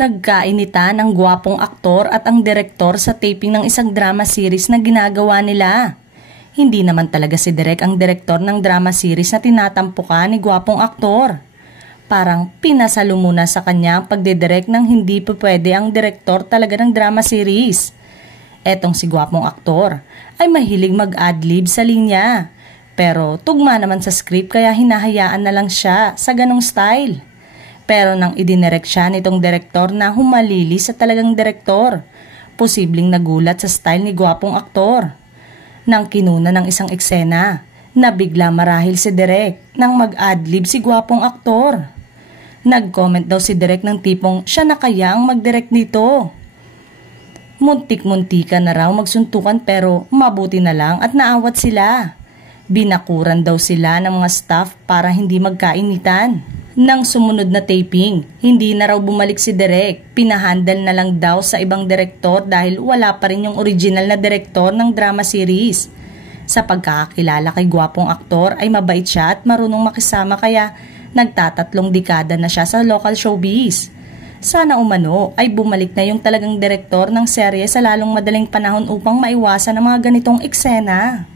Nagkainitan ang gwapong aktor at ang direktor sa taping ng isang drama series na ginagawa nila. Hindi naman talaga si Direk ang direktor ng drama series na tinatampukan ni gwapong aktor. Parang pinasalo muna sa kanya ang pagdidirect ng hindi pwede ang direktor talaga ng drama series. Etong si gwapong aktor ay mahilig mag-adlib sa linya. Pero tugma naman sa script kaya hinahayaan na lang siya sa ganong style. Pero nang idinirect siya nitong direktor na humalili sa talagang direktor, posibleng nagulat sa style ni gwapong aktor. Nang kinuna ng isang eksena, nabigla marahil si Direk nang mag-adlib si gwapong aktor. Nag-comment daw si Direk ng tipong siya na kaya ang mag-direct nito. Muntik-muntika na raw magsuntukan pero mabuti na lang at naawat sila. Binakuran daw sila ng mga staff para hindi magkainitan. Nang sumunod na taping, hindi na raw bumalik si Direk. Pinahandle na lang daw sa ibang direktor dahil wala pa rin yung original na direktor ng drama series. Sa pagkakakilala kay gwapong aktor ay mabait siya at marunong makisama kaya nagtatatlong dekada na siya sa local showbiz. Sana umano ay bumalik na yung talagang direktor ng serye sa lalong madaling panahon upang maiwasan ang mga ganitong eksena.